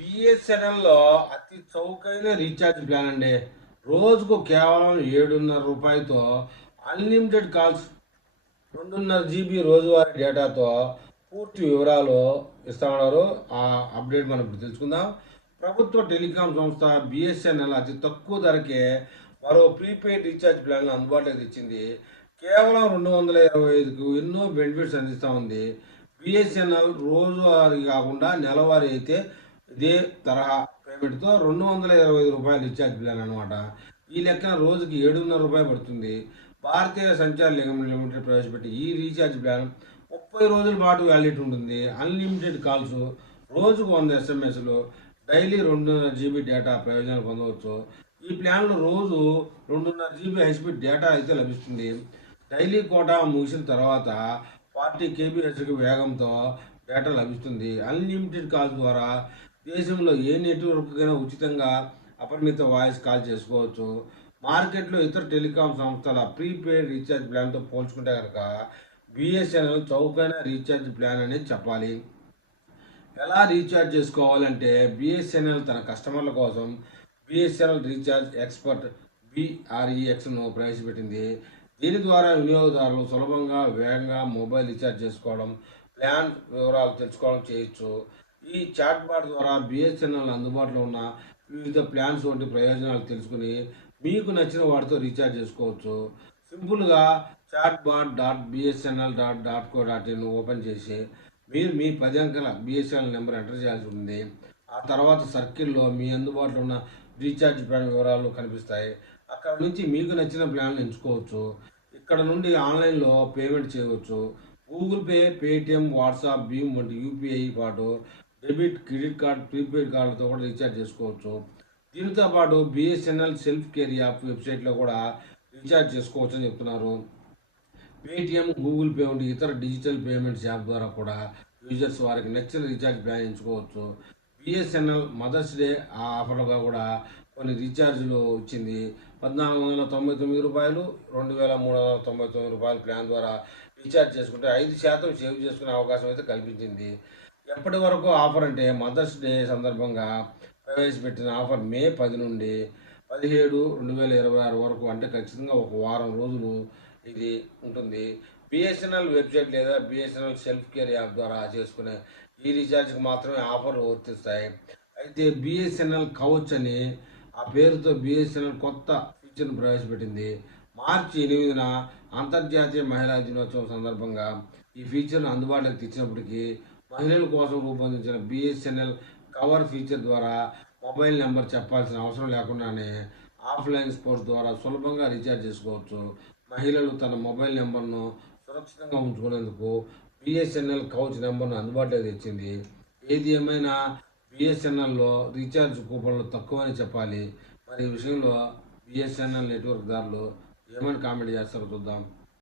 బిఎస్ఎన్ఎల్‌లో అతి చౌకైన recharge plan అండి. రోజుకు కేవలం రూ. 7.5తో అన్‌లిమిటెడ్ కాల్స్, 2.5 జీబీ రోజువారీ డేటాతో పూర్తి వివరాలు ఇస్తా ఉన్నారు. ఆ అప్డేట్ మనం ఇప్పుడు తెలుసుకుందాం. ప్రభుత్వ టెలికాం సంస్థ బిఎస్ఎన్ఎల్ అతి తక్కువ ధరకే మరో ప్రీపెయిడ్ రీఛార్జ్ ప్లాన్‌ను అందుబాటులోకి తెచ్చింది. కేవలం 225కు ఎన్నో బెనిఫిట్స్ అందిస్తా ఉంది. బిఎస్ఎన్ఎల్ రోజువారీ కాకుండా నెలవారీ అయితే ఇదే తరహా పేమెంట్‌తో రూ. 225 రీఛార్జ్ ప్లాన్ అనమాట. ఈ లెక్కన రోజుకి రూ. 7.5 పడుతుంది. భారతీయ సంచార్ నిగమ్ లిమిటెడ్ ప్రవేశపెట్టిన ఈ రీఛార్జ్ ప్లాన్ 30 రోజుల పాటు వ్యాలిడిటీ ఉంటుంది. అన్‌లిమిటెడ్ కాల్స్, రోజుకు 100 ఎస్ఎంఎస్‌లు, డైలీ 2.5 జీబీ డేటా ప్రయోజనాలు పొందవచ్చు. ఈ ప్లాన్‌లో రోజు 2.5 జీబీ హైస్పీడ్ డేటా అయితే లభిస్తుంది. డైలీ కోటా ముగిసిన తర్వాత 40 కేబీహెచ్‌కి వేగంతో డేటా లభిస్తుంది. అన్‌లిమిటెడ్ కాల్స్ ద్వారా దేశంలో ఏ నెట్వర్క్కైనా ఉచితంగా అపరిమిత వాయిస్ కాల్ చేసుకోవచ్చు. మార్కెట్లో ఇతర టెలికాం సంస్థల ప్రీపెయిడ్ రీఛార్జ్ ప్లాన్‌తో పోల్చుకుంటే గనక బిఎస్ఎన్ఎల్ చౌకైన రీఛార్జ్ ప్లాన్ అనేది చెప్పాలి. ఎలా రీఛార్జ్ చేసుకోవాలంటే బిఎస్ఎన్ఎల్ తన కస్టమర్ల కోసం బిఎస్ఎన్ఎల్ రీఛార్జ్ ఎక్స్పర్ట్ బిఆర్ఈఎక్స్ను ప్రవేశపెట్టింది. దీని ద్వారా వినియోగదారులు సులభంగా, వేగంగా మొబైల్ రీఛార్జ్ చేసుకోవడం, ప్లాన్ వివరాలు తెలుసుకోవడం చేయొచ్చు. ఈ చాట్‌బాట్ ద్వారా బిఎస్ఎన్ఎల్ అందుబాటులో ఉన్న వివిధ ప్లాన్స్ వంటి ప్రయోజనాలు తెలుసుకొని మీకు నచ్చిన వాటితో రీఛార్జ్ చేసుకోవచ్చు. సింపుల్‌గా chatbot.bsnl.co.in ఓపెన్ చేసి మీరు మీ 10 అంకెల బిఎస్ఎన్ఎల్ నెంబర్ ఎంటర్ చేయాల్సి ఉంటుంది. ఆ తర్వాత సర్కిల్‌లో మీ అందుబాటులో ఉన్న రీఛార్జ్ ప్లాన్ వివరాలు కనిపిస్తాయి. అక్కడ నుంచి మీకు నచ్చిన ప్లాన్‌ని ఎంచుకోవచ్చు. ఇక్కడ నుండి ఆన్‌లైన్‌లో పేమెంట్ చేయవచ్చు. గూగుల్ పే, పేటీఎం, వాట్సాప్, భీమ్ వంటి యూపీఐ పాటు డెబిట్, క్రెడిట్ కార్డ్, ప్రీపెయిడ్ కార్డులతో కూడా రీఛార్జ్ చేసుకోవచ్చు. దీనితో పాటు బిఎస్ఎన్ఎల్ సెల్ఫ్ కేర్ యాప్ వెబ్సైట్లో కూడా రీఛార్జ్ చేసుకోవచ్చు అని చెప్తున్నారు. పేటీఎం, గూగుల్ పే వంటి ఇతర డిజిటల్ పేమెంట్స్ యాప్ ద్వారా కూడా యూజర్స్ వారికి నచ్చిన రీఛార్జ్ ప్లాన్ ఎంచుకోవచ్చు. బిఎస్ఎన్ఎల్ మదర్స్ డే ఆఫర్లుగా కూడా కొన్ని రీఛార్జ్లు ఇచ్చింది. రూ. 1,499, రూ. 2,399 ప్లాన్ ద్వారా రీఛార్జ్ చేసుకుంటే 5% సేవ్ చేసుకునే అవకాశం అయితే కల్పించింది. ఎప్పటి వరకు ఆఫర్ అంటే మదర్స్ డే సందర్భంగా ప్రవేశపెట్టిన ఆఫర్ మే 10 నుండి 17, 2026 వరకు, అంటే ఖచ్చితంగా ఒక వారం రోజులు ఇది ఉంటుంది. బిఎస్ఎన్ఎల్ వెబ్సైట్ లేదా బిఎస్ఎన్ఎల్ సెల్ఫ్ కేర్ యాప్ ద్వారా చేసుకునే ఈ రీఛార్జ్కి మాత్రమే ఆఫర్లు వర్తిస్తాయి. అయితే బిఎస్ఎన్ఎల్ కవచ్ అని ఆ పేరుతో బిఎస్ఎన్ఎల్ కొత్త ఫీచర్ను ప్రవేశపెట్టింది. మార్చి 8న అంతర్జాతీయ మహిళా దినోత్సవం సందర్భంగా ఈ ఫీచర్ను అందుబాటులోకి తెచ్చినప్పటికీ మహిళల కోసం రూపొందించిన బిఎస్ఎన్ఎల్ కవర్ ఫీచర్ ద్వారా మొబైల్ నెంబర్ చెప్పాల్సిన అవసరం లేకుండానే ఆఫ్లైన్ స్పోర్ట్స్ ద్వారా సులభంగా రీఛార్జ్ చేసుకోవచ్చు. మహిళలు తన మొబైల్ నెంబర్ను సురక్షితంగా ఉంచుకునేందుకు బిఎస్ఎన్ఎల్ కవచ్ నెంబర్ను అందుబాటులోకి తెచ్చింది. ఏది ఏమైనా బిఎస్ఎన్ఎల్లో రీఛార్జ్ కూపన్లు తక్కువని చెప్పాలి. మరి ఈ విషయంలో బిఎస్ఎన్ఎల్ నెట్వర్క్ దారులు ఏమైనా కామెంట్ చేస్తారో చూద్దాం.